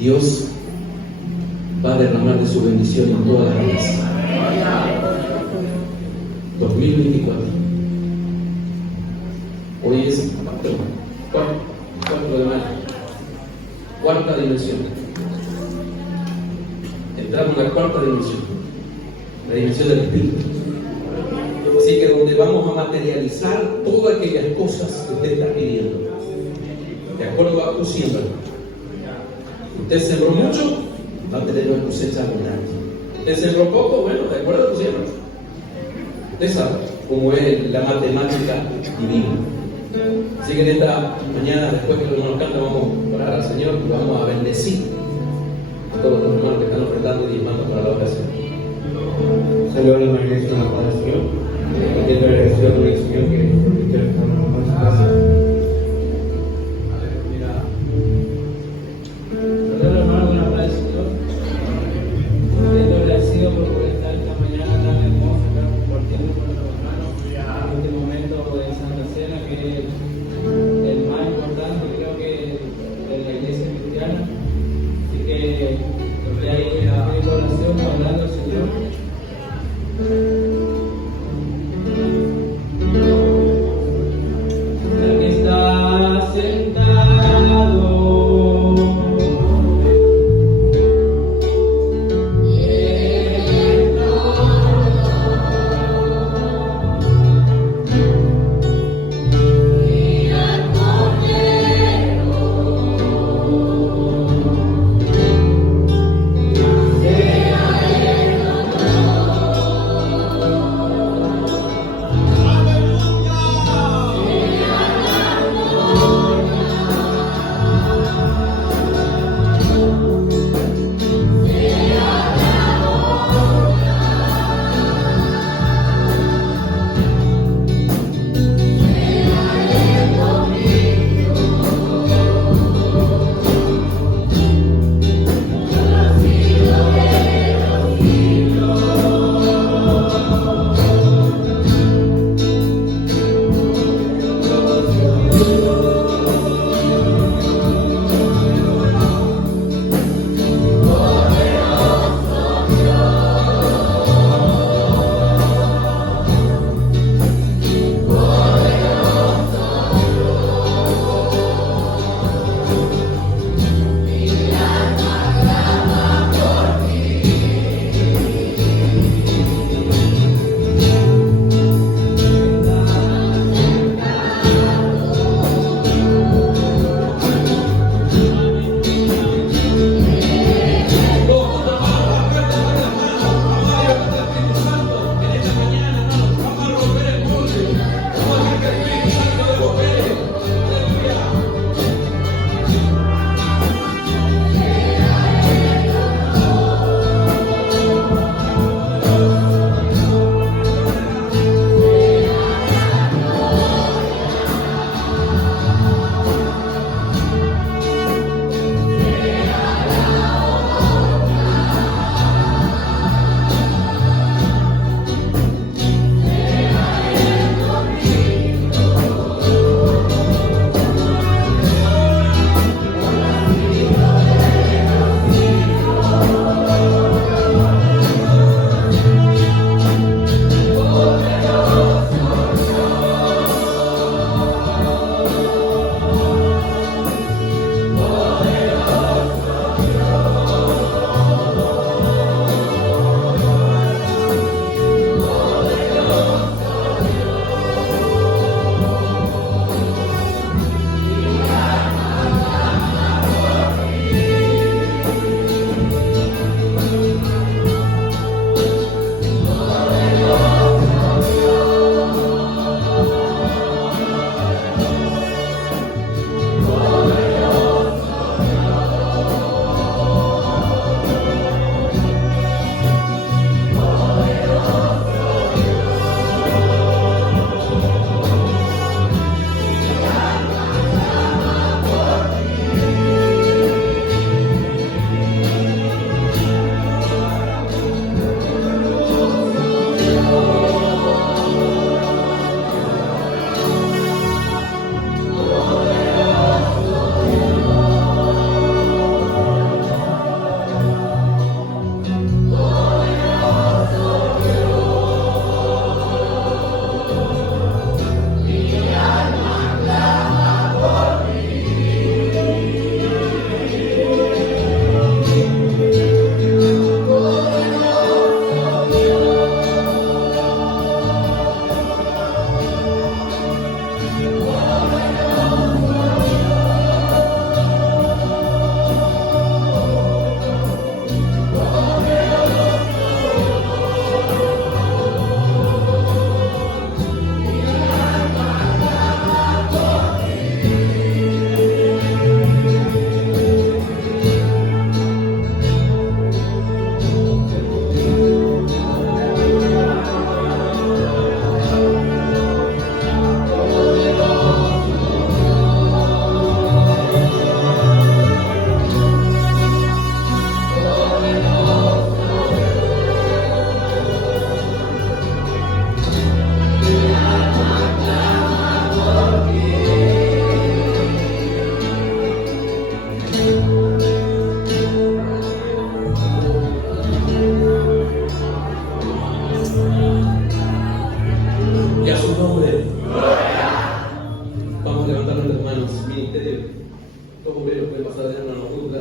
Dios va a derramar de su bendición en todas las áreas. 2024. Hoy es 4 de mayo. Cuarta dimensión. Entramos en la cuarta dimensión. La dimensión del Espíritu. Así que donde vamos a materializar todas aquellas cosas que usted está pidiendo. De acuerdo a tu siembra. Usted sembró mucho, va a tener una cosecha abundante. Usted sembró poco, bueno, de acuerdo a tu siembra. Usted sabe cómo es la matemática divina. Así que en esta mañana, después que los hermanos cantan, vamos a orar al Señor y vamos a bendecir a todos los hermanos que están ofrendando y diezmando para la oración. Saludos a la iglesia en la paz del Señor. Entiendo la agradecido con el Señor que ustedes están en su casa. Saludos hermanos, la paz del Señor. Entiendo agradecido por estar esta mañana tan hermosa, compartiendo con los hermanos en este momento de Santa Cena, que es el más importante, creo que de la iglesia cristiana. Así que estoy ahí en oración hablando al Señor. Aquí está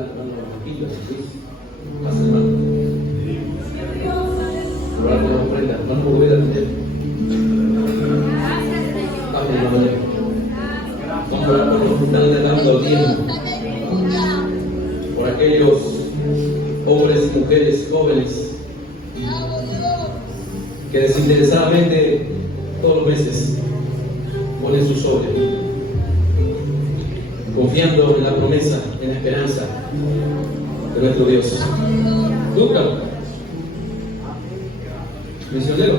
hermano Marquillo, Luis. Pasa, hermano. Ahora que nos ofrenda, hermano Bobeda también. Amén, hermano. Vamos a orar por los que están dando tiempo. Por aquellos hombres y mujeres jóvenes que desinteresadamente todos los meses ponen su sobre, confiando en la promesa, en la esperanza de nuestro Dios. Nunca, misionero,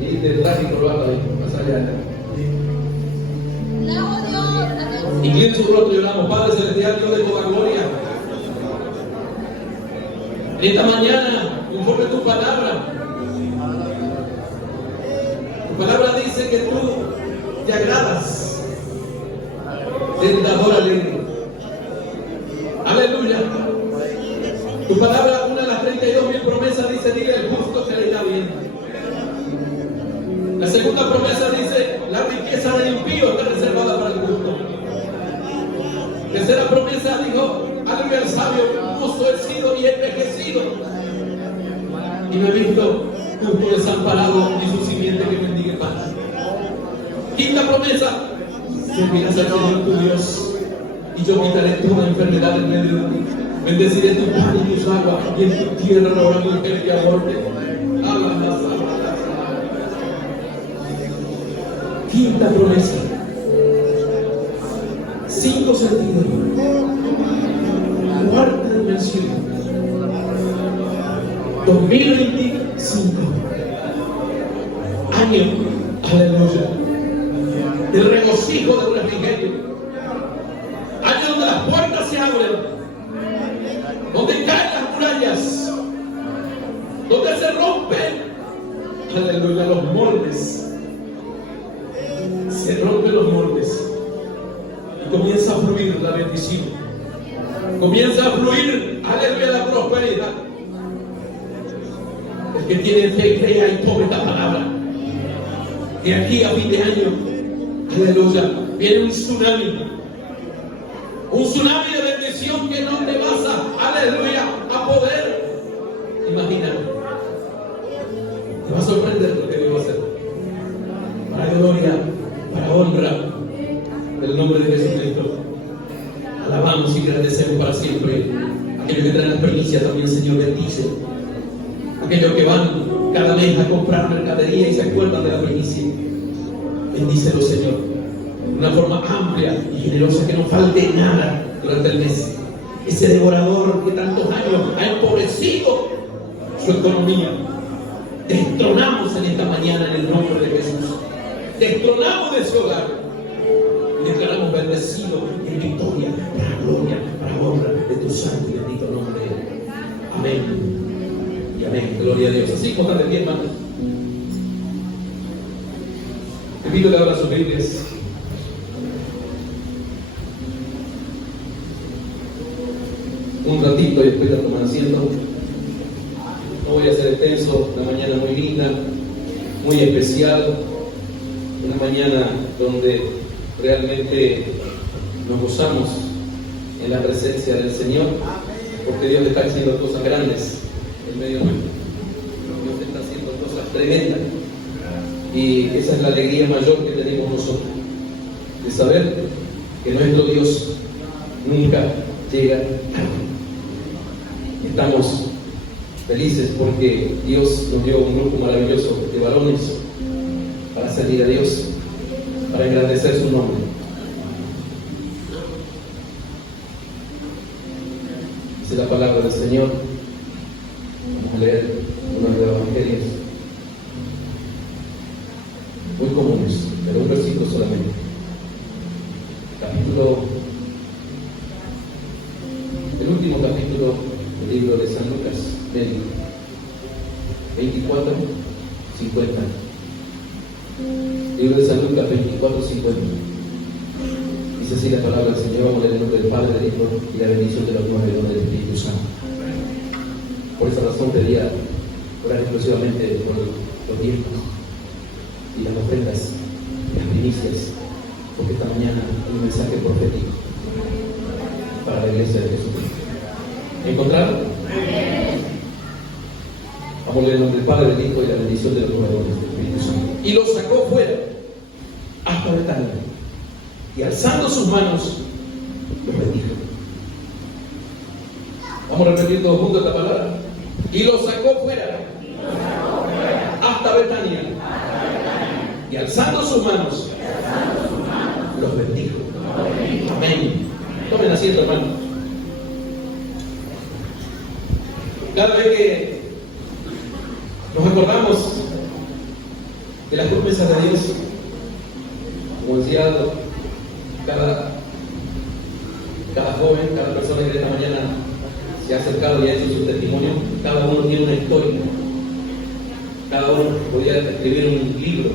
y de traje y corbata, pasarle acá. Inclinen su rostro y oramos. Padre celestial, Dios de toda gloria, en esta mañana, conforme tu palabra dice que tú te agradas del dador alegre. Aleluya. Tu palabra, una de las 32,000 promesas, dice: dile al justo que le irá bien. La segunda promesa dice: la riqueza del impío está reservada para el justo. Tercera promesa dijo: aleluya, al sabio, mozo he sido y envejecido, y me he visto justo desamparado y su simiente que bendiga pan. Quinta promesa: servirás al Señor tu Dios, y yo quitaré toda enfermedad en medio de ti. Bendeciré tu pan y tus aguas, y en tu tierra no habrá mujer que aborte. Quinta promesa. 5 sentidos. Cuarta dimensión. 2025. Año, aleluya, del regocijo del refrigerio. Año donde las puertas se abren, donde caen las murallas, donde se rompen, aleluya, los moldes. Se rompen los moldes y comienza a fluir la bendición. Comienza a fluir, aleluya, la prosperidad. El que tiene fe, crea y tome esta palabra. De aquí a fin de año, aleluya, viene un tsunami de bendición que no te vas a, aleluya, a poder imaginar. Te va a sorprender lo que Dios va a hacer. Para gloria, para honra del nombre de Jesucristo. Alabamos y agradecemos para siempre. Aquellos que traen las primicias también, Señor, bendice. Aquellos que van cada mes a comprar mercadería y se acuerdan de la primicia, bendícelo, Señor, de una forma amplia y generosa, que no falte nada durante el mes. Ese devorador que tantos años ha empobrecido su economía, destronamos en esta mañana en el nombre de Jesús. Destronamos de ese hogar y declaramos bendecido en victoria, para gloria, para honra de tu santo y bendito nombre. Amén. Amén, gloria a Dios. Así, pongan de pie, hermanos. Te invito a que abran sus Biblias. Un ratito y después de tomar asiento. No voy a ser extenso, una mañana muy linda, muy especial, una mañana donde realmente nos gozamos en la presencia del Señor, porque Dios está haciendo cosas grandes en medio nuestro. Dios está haciendo cosas tremendas, y esa es la alegría mayor que tenemos nosotros, de saber que nuestro Dios nunca llega tarde. Estamos felices porque Dios nos dio un grupo maravilloso de varones para servir a Dios, para engrandecer su nombre. Dice la palabra del Señor. Vamos a leer uno de los evangelios muy comunes, pero un versículo solamente. El último capítulo del libro de San Lucas, del 24, 50. Libro de San Lucas 24, 50. Dice así la palabra del Señor. Vamos a leer el nombre del Padre, del Hijo y la bendición de los nueve dones del Espíritu Santo. Por esa razón quería orar exclusivamente por los diezmos y las ofrendas, las primicias, porque esta mañana hay un mensaje profético para la iglesia de Jesucristo. ¿Encontraron? Vamos a leer el nombre del Padre, del Hijo y la bendición de los jugadores del Espíritu Santo. Y los sacó fuera hasta Betania, y alzando sus manos, los bendijo. Vamos a repetir todos juntos esta palabra. Y los sacó fuera hasta Betania, y alzando sus manos, los bendijo. Amén. Tomen asiento, hermano. Cada vez que nos acordamos de las promesas de Dios, como decía cada joven, cada persona que esta mañana se ha acercado y ha hecho su testimonio, cada uno tiene una historia. Cada uno podía escribir un libro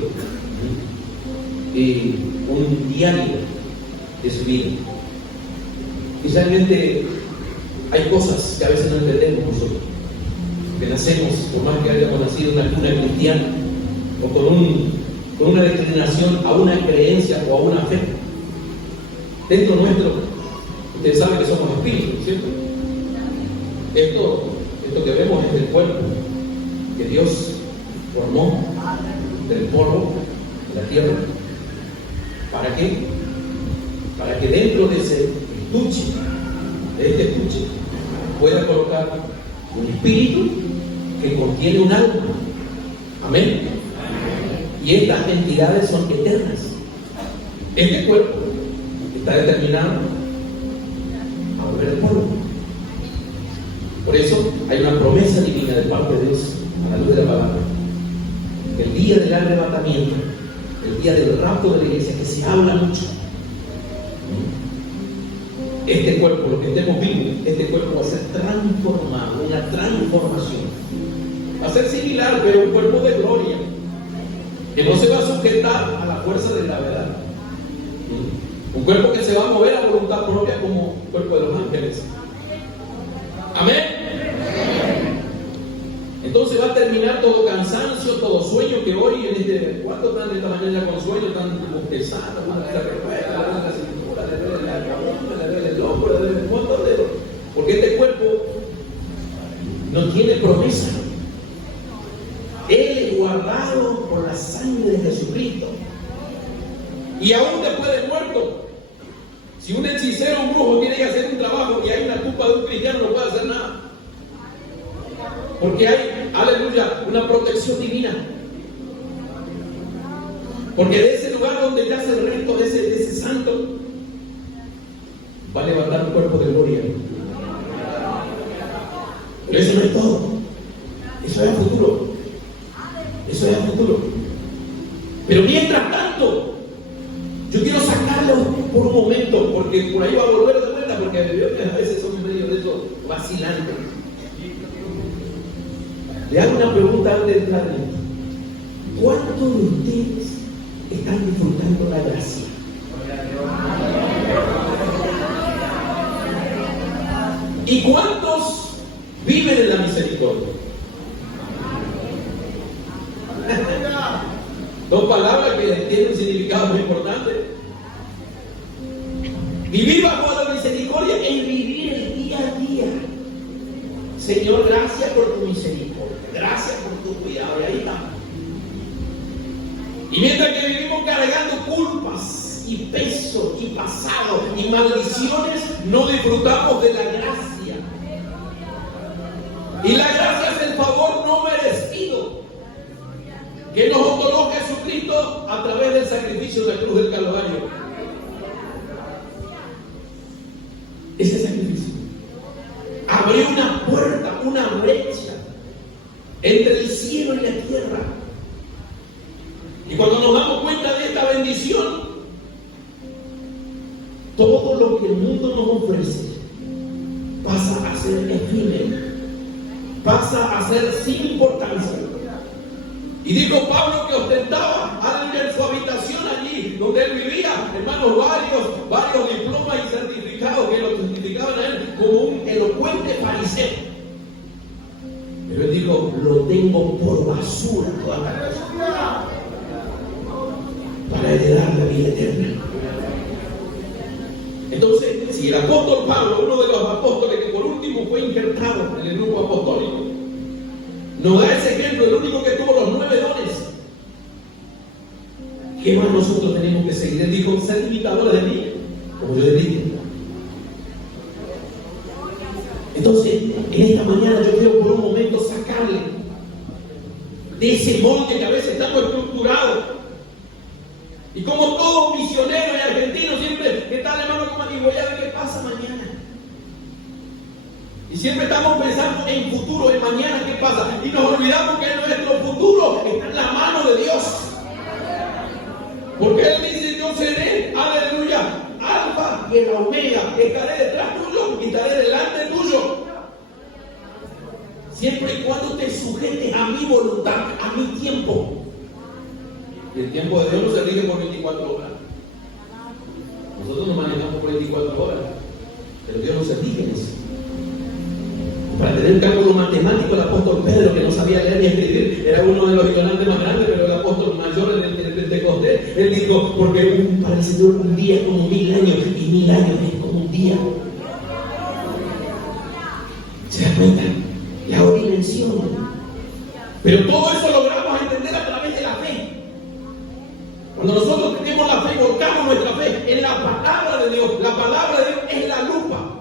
y un diario de su vida. Y realmente hay cosas que a veces no entendemos nosotros, que nacemos, por más que hayamos nacido en una cuna cristiana, o con una declinación a una creencia o a una fe. Dentro nuestro, ustedes saben que somos espíritus, ¿cierto? Esto que vemos es el cuerpo que Dios formó del polvo de la tierra. ¿Para qué? Para que dentro de ese estuche, pueda colocar un espíritu que contiene un alma. Amén. Y estas entidades son eternas. Este cuerpo está determinado a volver al polvo. Por eso hay una promesa divina de parte de Dios a la luz de la palabra. El día del arrebatamiento, el día del rapto de la iglesia, que se habla mucho. Este cuerpo, lo que estemos vivos, este cuerpo va a ser transformado, una transformación. Va a ser similar, pero un cuerpo de gloria, que no se va a sujetar a la fuerza de gravedad. Un cuerpo que se va a mover a voluntad propia como el cuerpo de los ángeles. Amén. Entonces va a terminar todo cansancio, todo sueño que hoy en este cuarto están esta mañana con sueño, están bostezados, la cintura, le duele la cabeza, le duele el hombro, le duele un montón de dolor. Porque este cuerpo no tiene promesa. Él es guardado por la sangre de Jesucristo. Y aún después de muerto, si un hechicero o un brujo tiene que hacer un trabajo y hay una culpa de un cristiano, no puede hacer nada. Porque hay, aleluya, una protección divina. Porque de ese lugar donde yace el resto de ese santo, va a levantar un cuerpo de gloria. Pero eso no es todo. Eso es el futuro. Eso es el futuro. Pero mientras tanto, yo quiero sacarlo por un momento, porque por ahí va a volver de vuelta, porque a veces son medio de eso vacilantes. Le hago una pregunta antes de entrar en esto. ¿Cuántos de ustedes están disfrutando la gracia? ¿Y cuántos viven en la misericordia? Dos palabras que tienen un significado muy importante. Vivir bajo la misericordia es vivir el día a día. Señor, gracias por tu misericordia. Gracias por tu cuidado. Y ahí está. Y mientras que vivimos cargando culpas y pesos y pasado y maldiciones, no disfrutamos de la gracia. Y la gracia es el favor no merecido que nos otorgó Jesucristo a través del sacrificio de la cruz del Calvario. Ese sacrificio abrió una puerta, una brecha entre el cielo y la tierra. Y cuando nos damos cuenta de esta bendición, todo lo que el mundo nos ofrece pasa a ser efímero, pasa a ser sin importancia. Y dijo Pablo que ostentaba en su habitación allí donde él vivía, hermanos, varios diplomas y certificados que lo certificaban a él como un elocuente fariseo. Pero él dijo, lo tengo por basura toda la cosa para heredar la vida eterna. Entonces si el apóstol Pablo, uno de los apóstoles que por último fue injertado en el grupo apostólico, nos da ese ejemplo, el único que tuvo los 9 dones, ¿qué más nosotros tenemos que seguir? Él dijo, ser imitadores de mí, como yo de ti. Entonces, en esta mañana yo quiero por un momento sacarle de ese molde que a veces estamos estructurados. Y como todo misionero y argentino siempre está de mano como digo, voy a ver qué pasa mañana. Y siempre estamos pensando en futuro, en mañana qué pasa. Y nos olvidamos que nuestro futuro está en la mano de Dios. Porque Él dice, yo seré, aleluya, alfa y el omega. Estaré detrás tuyo y estaré delante tuyo. Siempre y cuando te sujetes a mi voluntad, a mi tiempo. Y el tiempo de Dios no se rige por 24 horas. Nosotros nos manejamos por 24 horas. Pero Dios no se rige en eso. Para tener un cálculo matemático, el apóstol Pedro, que no sabía leer ni escribir, era uno de los ignorantes más grandes, pero el apóstol mayor en el Pentecostés, él dijo, porque para el Señor un día es como 1000 años, y 1000 años es como un día. ¿Se da cuenta? La dimensión. Pero todo eso logramos entender a través de la fe. Cuando nosotros tenemos la fe, volcamos nuestra fe en la palabra de Dios. La palabra de Dios es la lupa.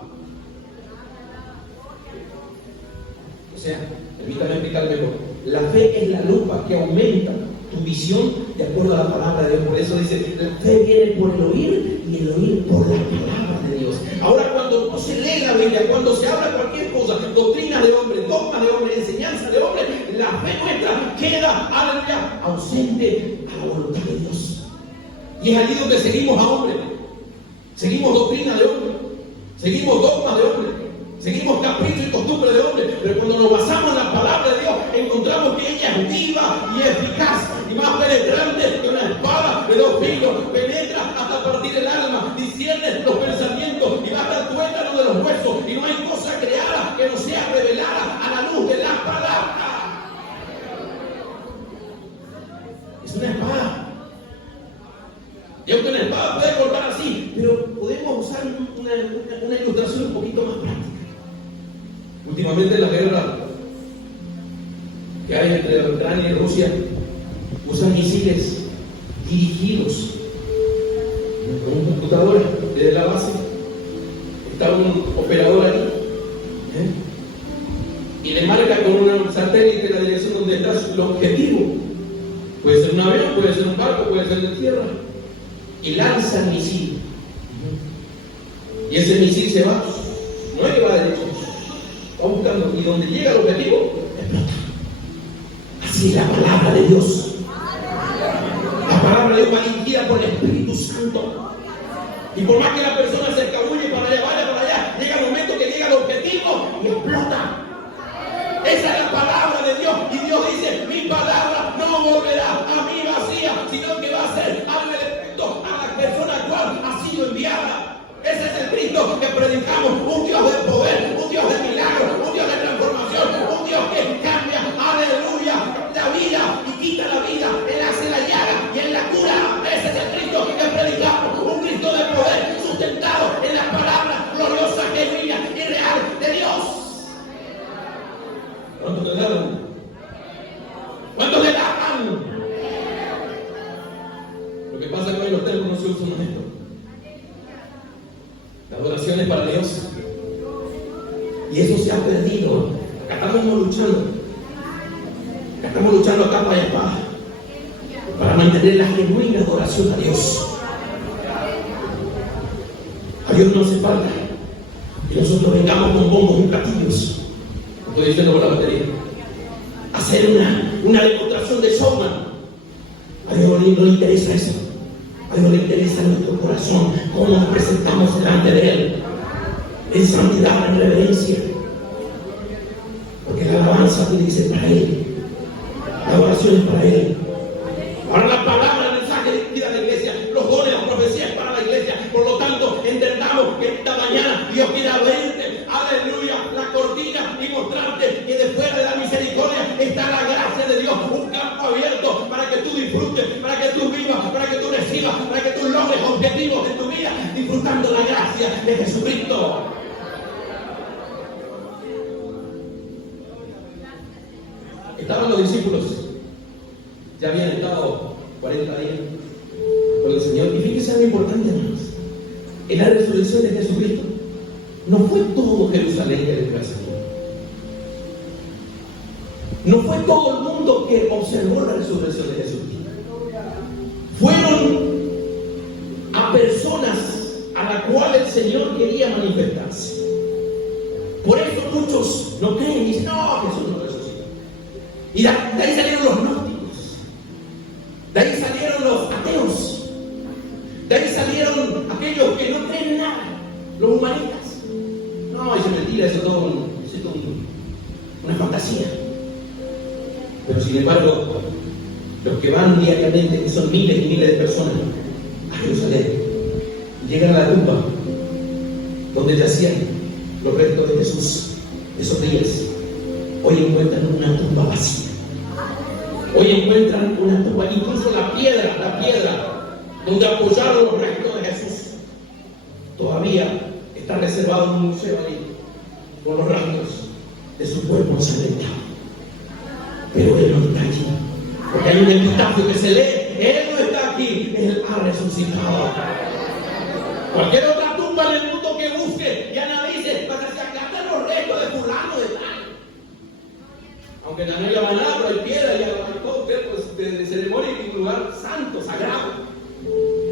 O sea, permítame explicar mejor. La fe es la lupa que aumenta tu visión de acuerdo a la palabra de Dios. Por eso dice, la fe viene por el oír y el oír por la palabra de Dios. Ahora, cuando no se lee la Biblia, cuando se habla cualquier cosa, doctrina de hombre, dogma de hombre, enseñanza de hombre, la fe nuestra queda, aleluya, ausente a la voluntad de Dios. Y es allí donde seguimos a hombre, seguimos doctrina de hombre, seguimos dogma de hombre, seguimos capricho y costumbre de hombre, pero cuando nos basamos en la palabra de Dios, encontramos que ella es viva y eficaz y más penetrante que una espada de 2 filos, penetra hasta partir el alma, discierne los pensamientos y va hasta el tuétano de los huesos, y no hay cosa creada que no sea revelada a la luz de la palabra. Es una espada. Y aunque una espada puede cortar así, pero podemos usar una ilustración un poquito más práctica. Últimamente en la guerra que hay entre Ucrania y Rusia, usan misiles dirigidos con un computador desde la base. Está un operador ahí y le marca con un satélite la dirección donde está el objetivo. Puede ser un avión, puede ser un barco, puede ser de tierra. Y lanza el misil. Y ese misil se va, no es que va derecho, va buscando, y donde llega al objetivo, explota. Así es la palabra de Dios. La palabra de Dios va dirigida por el Espíritu Santo. Y por más que la persona se escabulle para allá, vaya para allá, llega el momento que llega al objetivo y explota. Esa es la palabra de Dios. Y Dios dice, mi palabra no volverá a mí vacía, sino que va a ser al efecto a la persona cual ha sido enviada. Ese es el Cristo que predicamos, un Dios de poder, un Dios de milagros, un Dios de transformación, un Dios que cambia, aleluya, la vida y quita la vida, Él hace la llaga y Él la cura. Ese es el Cristo que predicamos, un Cristo de poder sustentado en la palabra gloriosa, genuina y real de Dios. ¿Cuántos le dan? ¿Cuántos le dan? Lo que pasa es que hoy los templos no se usan esto. La adoración es para Dios. Y eso se ha perdido. Acá estamos luchando. Acá estamos luchando a capa y espada para mantener la genuina adoración a Dios. A Dios no hace falta que nosotros vengamos con bombos y platillos. Estoy diciendo con la batería. Hacer una demostración de showman. A Dios no le interesa eso. A Dios le interesa nuestro corazón, cómo nos presentamos delante de Él, en santidad, en reverencia. Porque la alabanza tiene que ser para Él, la oración es para Él. Ahora la palabra, el mensaje dirigida a la iglesia, los dones, las profecías para la iglesia. Por lo tanto, entendamos que esta mañana Dios quiere abrirte, aleluya, la cortina y mostrarte que de fuera de la misericordia está la gracia de Dios, un campo abierto para que tú disfrutes, para que tú vivas, para que tú recibas, para que tú logres objetivos en tu vida, disfrutando la gracia. gracia de Jesucristo. Estaban los discípulos, ya habían estado 40 días con el Señor. Y fíjense algo importante, hermanos. En la resurrección de Jesucristo no fue todo Jerusalén que le fue al Señor. No fue todo el mundo que observó la resurrección de Jesucristo. Fueron a personas a las cuales el Señor quería manifestarse. Por eso muchos no creen y dicen, no, Jesús no resucitó. Y de ahí salieron los gnósticos, de ahí salieron los ateos, de ahí salieron aquellos que no creen en nada, los humanistas. No, eso es mentira, eso es todo una fantasía. Pero sin embargo, los que van diariamente, que son miles y miles de personas, a Jerusalén, llegan a la tumba donde yacían los restos de Jesús esos días. Hoy encuentran una tumba vacía. Hoy encuentran una tumba, incluso la piedra donde apoyaron los restos de Jesús, todavía está reservado en un museo ahí, con los rastros de su cuerpo ensangrentado. Pero Él no está allí, porque hay un epitafio que se lee: Él no está aquí, Él ha resucitado. Cualquier otra tumba en el mundo que busque y analice, para que acá están los restos de fulano de tal. Aunque no haya nada, pero hay piedra y hay todo de ceremonia y un lugar santo, sagrado.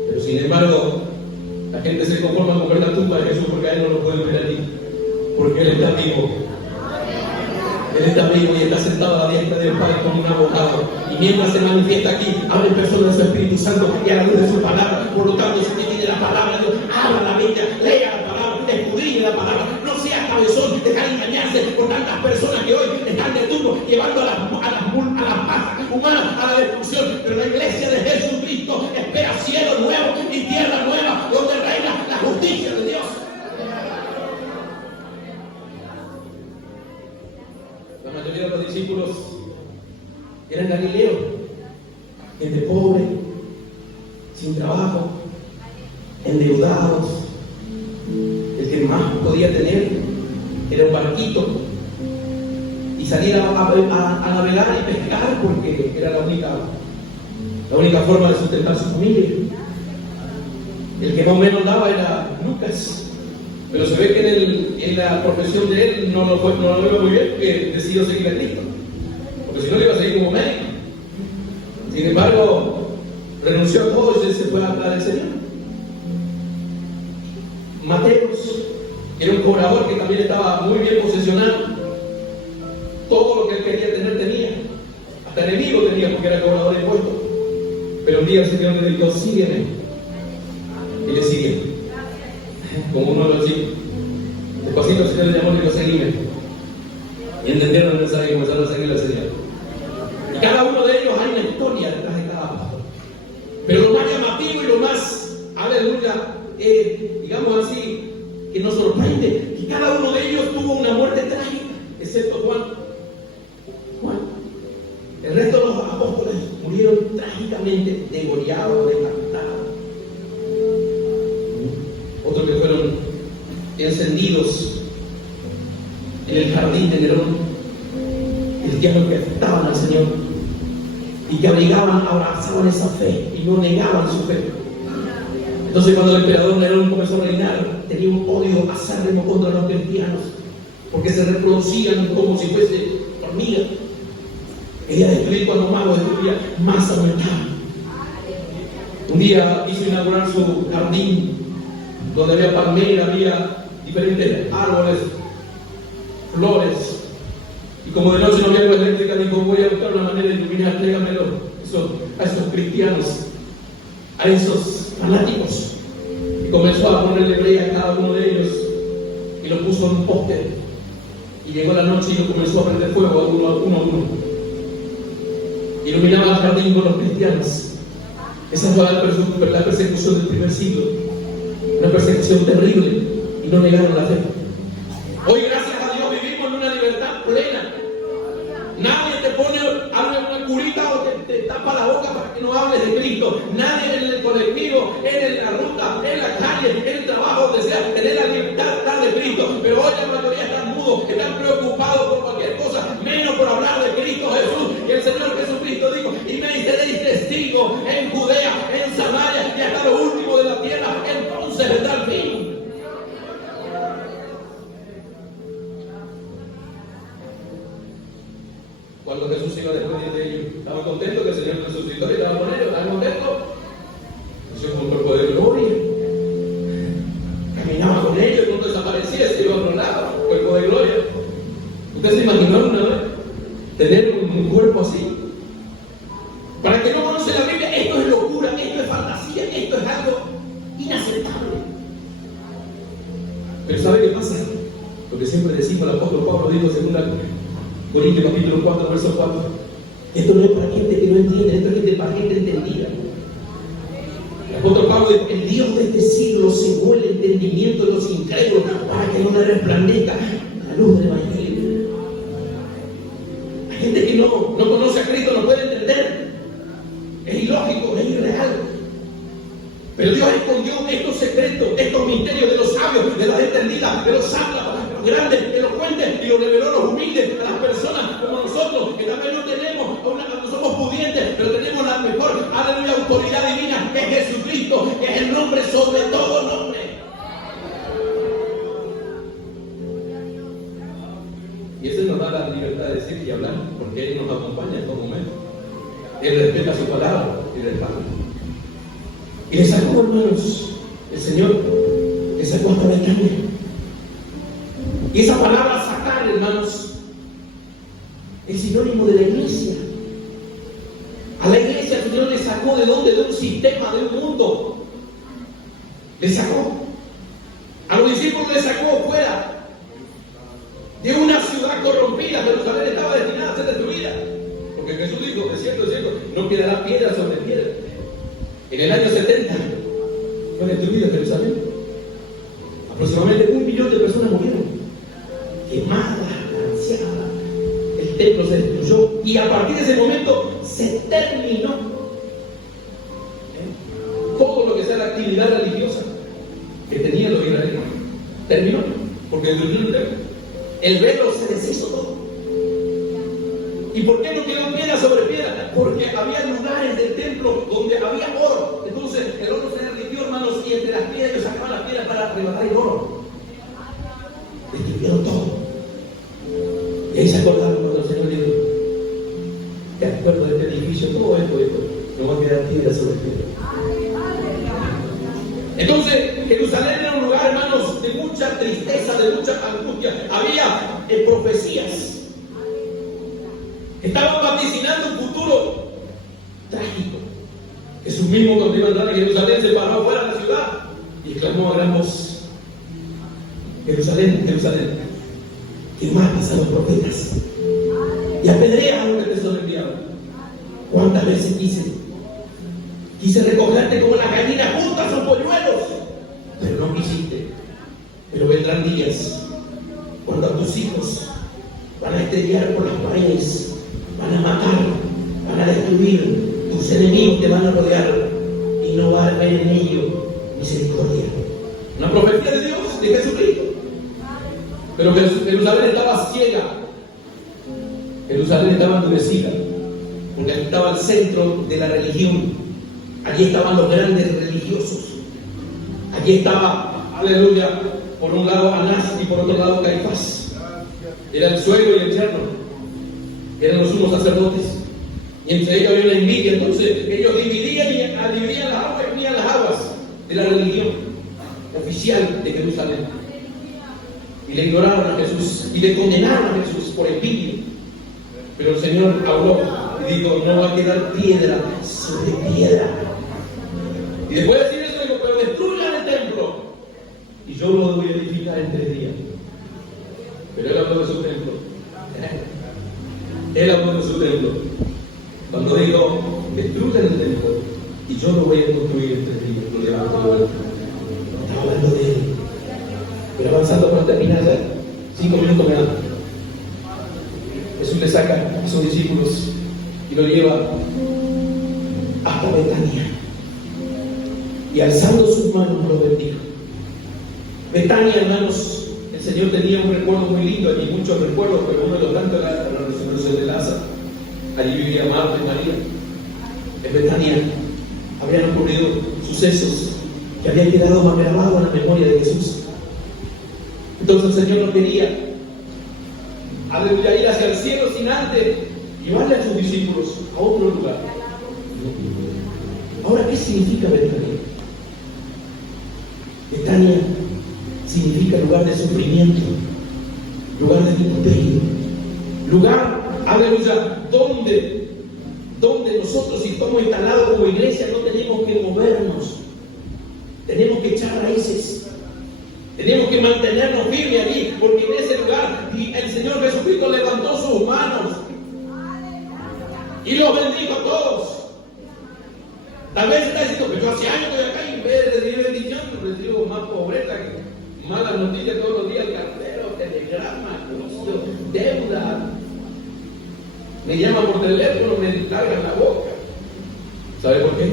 Pero sin embargo, la gente se conforma con ver la tumba de Jesús porque a Él no lo pueden ver allí, porque Él está vivo. Él está vivo y está sentado a la diestra del Padre como un abogado. Y mientras se manifiesta aquí, abre personas de su Espíritu Santo y a la luz de su palabra. Por lo tanto, si usted tiene la palabra de Dios, abra la Biblia, lea la palabra, escudriñe la palabra. No sea cabezón, dejar engañarse por tantas personas que hoy están de turno, llevando a las masas humanas a la destrucción. Pero la iglesia de Jesucristo espera cielo nuevo y tierra nueva, donde reina la justicia de Dios. La mayoría de los discípulos eran galileos, gente pobre, sin trabajo, endeudados. El que más podía tener era un barquito y salir a navegar y pescar, porque era la única forma de sustentar su familia. El que más o menos daba era Lucas. Pero se ve que en la profesión de él no lo iba muy bien, que decidió seguir a Cristo. Porque si no, le iba a seguir como médico. Sin embargo, renunció a todo y se fue a del Señor. Mateos era un cobrador que también estaba muy bien posesionado. Todo lo que él quería tener tenía. Hasta enemigo tenía porque era cobrador de impuestos. Pero un día el Señor le dijo: sígueme. Y le siguió. Como uno de los chicos. Despacito el Señor le llamó y le dijo: seguime. Y entendieron el mensaje y comenzaron a seguir al Señor. Y cada uno de ellos hay una historia detrás de cada pastor. Pero lo más llamativo y lo más, aleluya, digamos así, que nos sorprende, que cada uno de ellos tuvo una muerte trágica, excepto Juan. El resto de los apóstoles murieron trágicamente, degollados, decapitados. Otros que fueron encendidos en el jardín de Nerón, cristianos que aceptaban al Señor y que abrazaban esa fe y no negaban su fe. Entonces, cuando el emperador Nerón comenzó a reinar, tenía un odio acérrimo contra los cristianos, porque se reproducían como si fuese hormigas. Quería destruir cuando más lo destruía, más aumentaban. Un día hizo inaugurar su jardín, donde había palmeras, había diferentes árboles, flores. Y como de noche no había luz eléctrica, dijo: voy a buscar una manera de iluminar, tráigamelo a esos cristianos, a esos fanáticos. Y comenzó a ponerle brea a cada uno de ellos y lo puso en un poste. Y llegó la noche y lo comenzó a prender fuego a uno. Iluminaba el jardín con los cristianos. Esa fue la persecución del primer siglo. Una persecución terrible, y no negaron la fe. Hoy, gracias a Dios, vivimos en una libertad plena. Nadie te pone una curita o te tapa la boca para que no hables de Cristo. Nadie en el colectivo, en la ruta, en la calle, en el trabajo, desea tener la libertad de hablar de Cristo. Pero hoy la mayoría están mudos, están preocupados por cualquier cosa, menos por hablar de Cristo Jesús. Y el Señor Jesucristo dijo: y me seréis testigos en Judea, en Samaria y hasta lo último de la tierra. Entonces vendrá el fin. Cuando Jesús iba después de ellos, estaban contentos que el Señor resucitó y estaban con ellos, estaban contentos. Jesús con un cuerpo de gloria, caminaba con ellos, cuando desaparecía, se iba a otro lado, cuerpo de gloria. ¿Usted se imaginó una vez tener un cuerpo así? Para el que no conoce la Biblia, esto es locura, esto es fantasía, esto es algo inaceptable. Pero ¿sabe qué pasa? Lo que siempre decimos, el apóstol Pablo dijo en 2 Corintios capítulo 4, verso 4. Esto no es para gente que no entiende, esto es para gente entendida. El apóstol Pablo dijo: el Dios de este siglo cegó el entendimiento de los incrédulos para que no le resplandezca la luz del Evangelio. Hay gente que no conoce a Cristo, no puede entender. Es ilógico, es irreal. Pero Dios escondió estos secretos, estos misterios de los sabios, de las entendidas, de los sátrapas, de los grandes, elocuentes, y los reveló a los humildes, a las personas como nosotros, que también no tenemos, no somos pudientes, pero tenemos la mejor, aleluya, autoridad divina, que es Jesucristo, que es el nombre sobre todo nombre. Y ese nos da la libertad de decir y hablar, porque Él nos acompaña en todo momento. Él respeta su palabra y respalda. Y le sacó, hermanos, el Señor le sacó hasta la caña. Y esa palabra sacar, hermanos, es sinónimo de la iglesia. A la iglesia el Señor le sacó ¿de dónde? De un sistema, de un mundo. Le sacó. A los discípulos le sacó fuera de una ciudad corrompida. Jerusalén estaba destinada a ser destruida. Porque Jesús dijo: es cierto, no quedará piedra sobre piedra. En el año 70 fue destruida Jerusalén. Aproximadamente 1 millón de personas murieron, quemadas, lanceadas. El templo se destruyó y a partir de ese momento se terminó todo lo que sea la actividad religiosa que tenían los israelitas. Terminó, porque destruyeron el templo. El velo se deshizo todo. ¿Y por qué no quedó piedra sobre piedra? Porque había lugares del templo donde había oro. Entonces el oro se derritió, hermanos, y entre las piedras ellos sacaban las piedras para arrebatar el oro. Destruyeron todo. Y ahí se acordaron cuando el Señor dijo: te acuerdo de este edificio, todo esto, no va a quedar piedra sobre piedra. Entonces Jerusalén era un lugar, hermanos, de mucha tristeza, de mucha angustia. Había profecías. Estaban vaticinando un futuro trágico. Jesús mismo, cuando iba a entrar en Jerusalén, se paró afuera de la ciudad y exclamó a gran voz: Jerusalén, Jerusalén, que matas a los profetas y apedreas a los que te son enviados. ¿Cuántas veces quise recogerte como la gallina junta a sus polluelos, pero no quisiste? Pero vendrán días cuando a tus hijos van a estrellar por las paredes, van a matar, van a destruir, tus enemigos te van a rodear y no va a haber en ellos misericordia. Una profecía de Dios, de Jesucristo. Pero Jerusalén estaba ciega, Jerusalén estaba endurecida, porque aquí estaba el centro de la religión. Allí estaban los grandes religiosos. Allí estaba, aleluya, por un lado Anás y por otro lado Caifás. Era el suegro y el yerno. Eran los sumos sacerdotes. Y entre ellos había una envidia. Entonces ellos dividían las aguas y unían las aguas de la religión oficial de Jerusalén. Y le ignoraron a Jesús y le condenaron a Jesús por envidia. Pero el Señor habló y dijo: no va a quedar piedra sobre piedra. Y después de decir eso, dijo: pero destruyan el templo y yo lo voy a edificar en 3 días. Pero él habló de su templo. Él habló de su templo. Cuando dijo: destruyan el templo y yo lo voy a construir en 3 días, lo levanto de vuelta. No estaba hablando de él. Pero avanzando para terminar ya, 5 minutos me dan. Jesús le saca a sus discípulos y lo lleva hasta Betania. Y alzando sus manos lo bendijo. Betania, hermanos, el Señor tenía un recuerdo muy lindo, allí muchos recuerdos, pero uno de los tantos era la resurrección de Lázaro. Allí vivía Marta y María. En Betania habrían ocurrido sucesos que habían quedado grabados en la memoria de Jesús. Entonces el Señor no quería, aleluya, ir hacia el cielo sin antes llevarle a sus discípulos a otro lugar. Ahora, ¿qué significa Betania? Betania significa lugar de sufrimiento, lugar de vituperio, lugar, aleluya, donde nosotros, si estamos instalados como iglesia, no tenemos que movernos, tenemos que echar raíces, tenemos que mantenernos firmes allí, porque en ese lugar el Señor Jesucristo levantó sus manos y los bendijo a todos. Tal vez está diciendo que yo hace años estoy acá y en vez de recibir bendición, recibo más pobreza, malas noticias todos los días, cartero, telegrama, juicio, deuda. Me llaman por teléfono, me largan la boca. ¿Sabe por qué?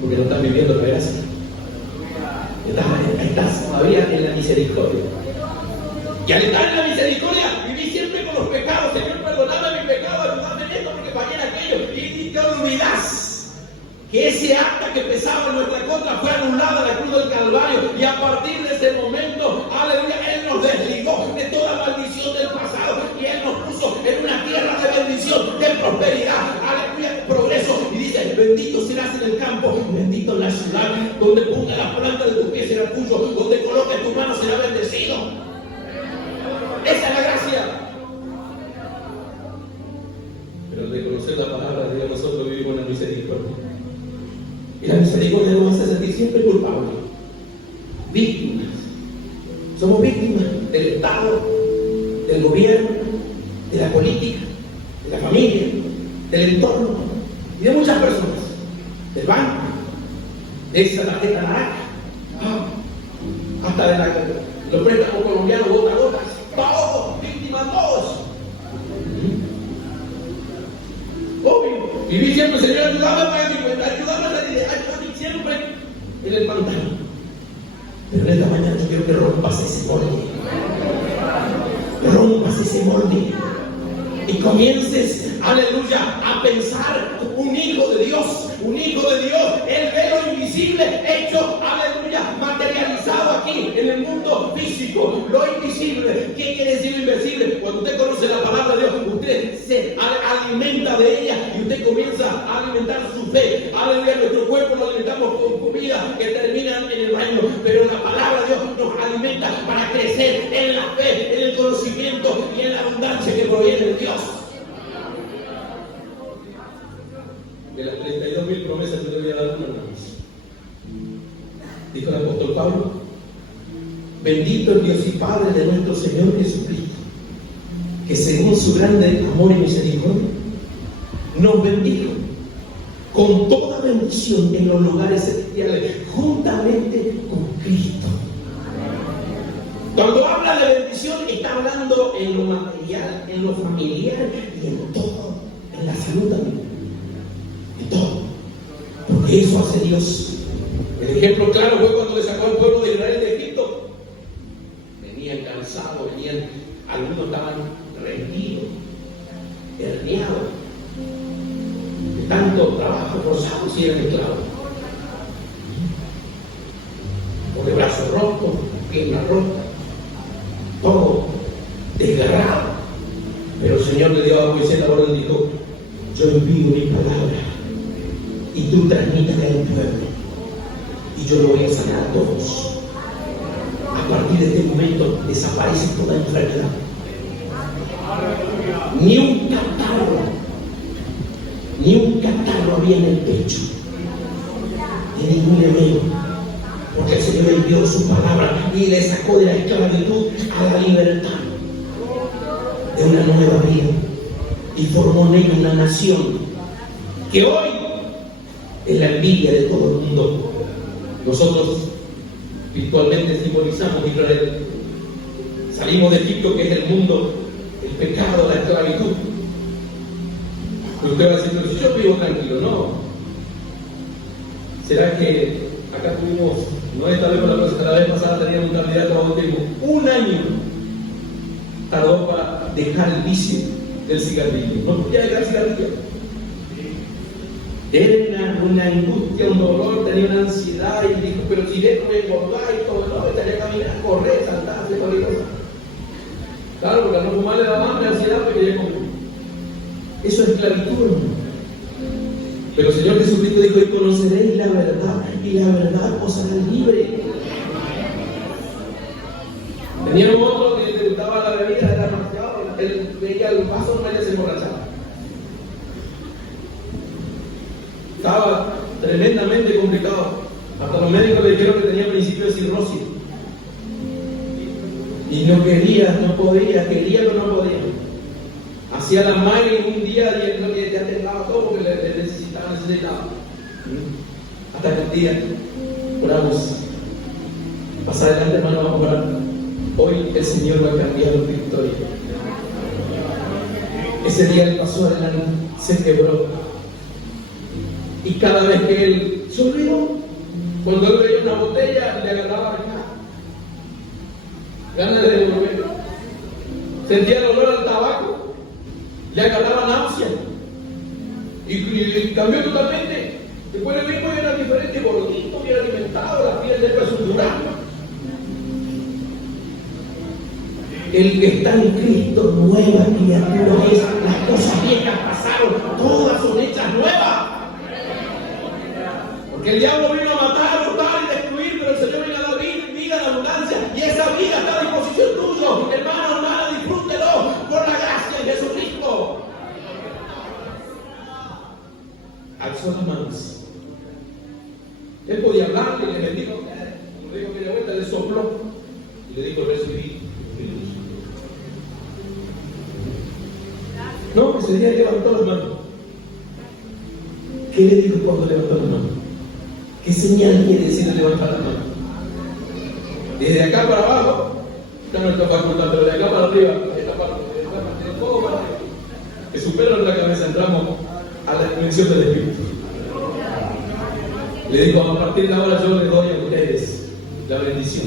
Porque no están viviendo la gracia. Estás todavía en la misericordia. Y al estar en la misericordia, viví siempre con los pecados. Señor, perdóname mi pecado, ayúdame en esto porque fallé en aquello. Y te olvidas que ese acta que pesaba en nuestra contra fue anulada en la cruz del Calvario, y a partir de ese momento, aleluya, Él nos desligó de toda maldición del pasado y Él nos puso en una tierra de bendición, de prosperidad, aleluya, de progreso. Y dice: bendito serás en el campo, bendito en la ciudad, donde ponga la planta de tu pie será tuyo, donde coloque tu mano será bendecido. Esa es la gracia. Pero al reconocer la palabra de Dios, nosotros vivimos en la misericordia. Y la misericordia nos hace sentir siempre culpables, víctimas. Somos víctimas del Estado, del gobierno, de la política, de la familia, del entorno y de muchas personas, del banco, de esa tarjeta naranja, hasta de los préstamos colombianos gota a gota. Todos, víctimas todos. Obvio. Viví siempre: Señor, ayúdame a pagar mi cuenta, ayúdame a salir, ayúdame siempre en el pantano. Pero en esta mañana yo quiero que rompas ese molde. Rompas ese molde. Y comiences, aleluya, a pensar un hijo de Dios, el velo invisible hecho, aleluya, materializado aquí en el mundo físico, lo invisible. ¿Qué quiere decir invisible? Cuando usted conoce la palabra de Dios, usted se alimenta de ella y usted comienza a alimentar su fe. Aleluya, nuestro cuerpo lo alimentamos con comida que termina en el baño, pero la palabra de Dios nos alimenta para crecer en la fe, en el conocimiento y en la abundancia que proviene de Dios. De las 32.000 promesas que le voy a dar una, hermanos, dijo el apóstol Pablo: bendito el Dios y Padre de nuestro Señor Jesucristo, que según su grande amor y misericordia nos bendijo con toda bendición en los lugares celestiales, juntamente con Cristo. Cuando habla de bendición, está hablando en lo material, en lo familiar y en todo, en la salud también. En todo. Porque eso hace Dios. El ejemplo claro fue cuando le sacó al pueblo de Israel de Egipto. Venían cansados, algunos estaban rendidos, herniados, de tanto trabajo forzado, si eran esclavos. Con el brazo roto, pierna rota, todo desgarrado. Pero el Señor le dio a Moisés la orden y dijo: yo envío mi palabra y tú transmítela al pueblo y yo lo voy a sanar a todos. A partir de este momento desaparece toda enfermedad. Ni un catarro había en el pecho de ningún enemigo, porque el Señor envió su palabra y le sacó de la esclavitud a la libertad de una nueva vida y formó en ella una nación que hoy es la envidia de todo el mundo. Nosotros virtualmente simbolizamos Israel. Salimos de Egipto, que es el mundo, el pecado, la esclavitud. Pero usted va a decir: pero si yo vivo tranquilo. No, ¿Será que acá tuvimos, no esta vez, pero la vez pasada teníamos un candidato a último, un año tardó para dejar el vicio del cigarrillo? No podía dejar el cigarrillo. Era una angustia, un dolor, tenía una ansiedad y dijo, pero si dejo de engordar y todo, no, estaría caminando, correr, saltar, hacer cualquier cosa. Claro, porque al no fumar le daba hambre, ansiedad, porque quería comer. Eso es esclavitud, hermano. Pero el Señor Jesucristo dijo, y conoceréis la verdad, y la verdad os hará libre. Tenían otro que le gustaba la bebida, era demasiado, él veía los vasos, no se emborrachaba. Estaba tremendamente complicado. Hasta los médicos le dijeron que tenía principio de cirrosis. Y no quería, no podía, quería pero no podía. Hacía la magia en un día y ya temblaba todo porque le necesitaba. Hasta que un día oramos. Más adelante, hermano, vamos a orar. Hoy el Señor va a cambiar tu historia. Ese día él pasó adelante, se quebró. Y cada vez que él sonrió, cuando él veía una botella, le agarraba ganas de devolver. Sentía el olor al tabaco, le agarraba náusea. Y cambió totalmente. Después el mismo era diferente, gordito, bien alimentado, la piel de su durando. El que está en Cristo, nueva criatura es. Las cosas viejas pasaron, todas son hechas nuevas. Porque el diablo vino a matar, hurtar y destruir, pero el Señor vino a dar vida en abundancia. Y esa vida está a disposición tuya. Hermano, hermana, disfrútelo por la gracia de Jesucristo. Alzó las manos. Él podía hablarle y le bendijo. Como le dijo que de vuelta, le sopló. Y le dijo, recibí. No, ese día levantó las manos. ¿Qué le dijo cuando levantó las manos? ¿Qué señal quiere decir levantar las manos? Desde acá para abajo, ya no está facultad, pero de acá para arriba, esta parte, de todo para arriba, que supera nuestra cabeza, entramos a la dimensión del Espíritu. Le digo, a partir de ahora yo les doy a ustedes la bendición.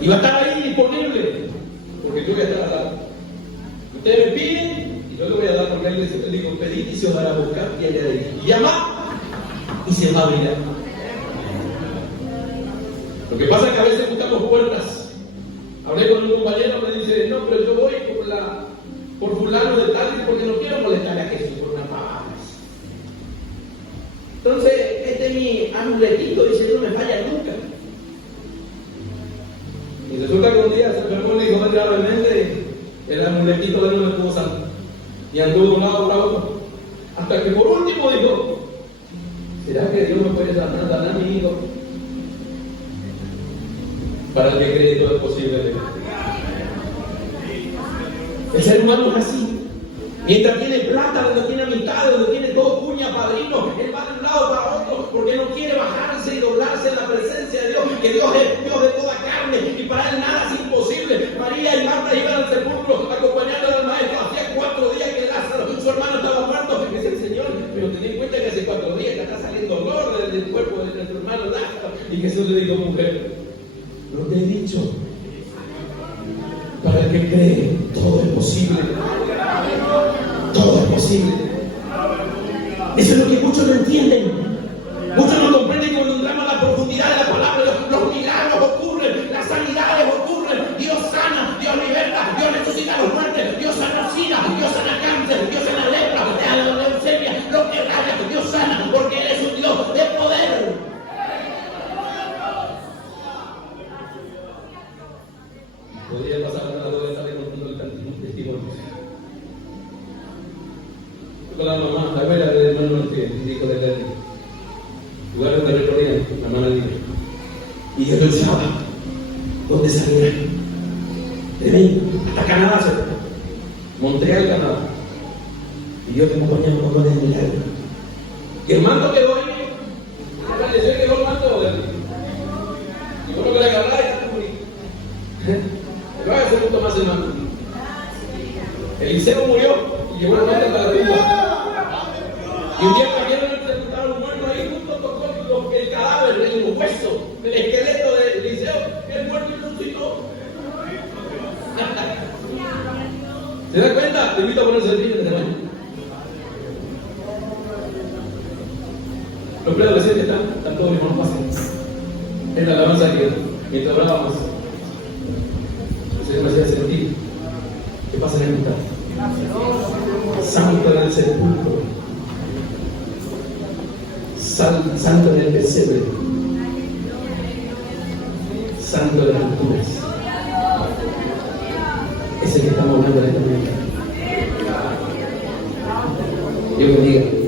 Y va a estar ahí disponible, porque yo voy a estar al lado. Ustedes me piden y yo le voy a dar, porque él dijo, pedid y se os dará, buscar y hallaréis. Y llamad y se va a abrir. Lo que pasa es que a veces buscamos puertas. Hablé con un compañero, me dice, no, pero yo voy por fulano de tal, porque no quiero molestar a Jesús por una paz. Entonces, este es mi amuletito, dice, no me falla nunca. Y resulta que un día se enfermó y dijo gravemente, el amuletito de él no estuvo santo. Y anduvo de un lado para otro. Hasta que por último dijo, ¿será que Dios me puede sanar a mi hijo? Para el que cree todo es posible. El ser humano es así. Mientras tiene plata, donde tiene amistades, donde tiene todo cuña, padrino, él va de un lado para otro porque no quiere bajarse y doblarse en la presencia de Dios, que Dios es Dios de toda carne y para él nada es imposible. María y Marta iban al sepulcro acompañando al maestro. Hacía 4 días que Lázaro, su hermano, estaba muerto. Y dice el Señor, pero ten en cuenta que hace 4 días que está saliendo olor del cuerpo de nuestro hermano Lázaro. Y Jesús le dijo, mujer, no te he dicho, para el que cree, todo es posible. Todo es posible. Eso es lo que muchos no entienden. Muchos no comprenden cuando entramos a la profundidad de la palabra. Los milagros ocurren, las sanidades ocurren. Dios sana, Dios liberta, Dios resucita a los muertos, Dios sana sida, Dios sana cáncer, Dios sana lepra, la leucemia, lo que raya, Dios sana, porque Él es un Dios de poder. Podría pasar una hora de estar contando el testimonio. Con la mamá, la abuela del hermano que dijo de él, lugar donde recorrían, la mamá dijo, y yo pensaba, ¿dónde salía? Hasta Canadá, Montreal, Canadá. Y yo te acompañaba con el milagro. Y el manto quedó ahí, apareció y quedó el manto de él. Y uno que le agarraba y está bonito. Pero ese punto más el manto. Eliseo murió y llevó el manto para la tumba. Y un día cambiaron y se juntaron muertos ahí. El esqueleto de Eliseo, el muerto y resucitó. ¿Se da cuenta? Te invito a ponerse de pie en este baño. Los preadolescentes están todos mis hermanos, pasen. Es la alabanza que mientras hablábamos, el Señor me hacía sentir que pasa en el mitad. Santo en el sepulcro, santo en el pesebre, santo de las alturas. Es el que estamos hablando de esta mañana. Dios bendiga.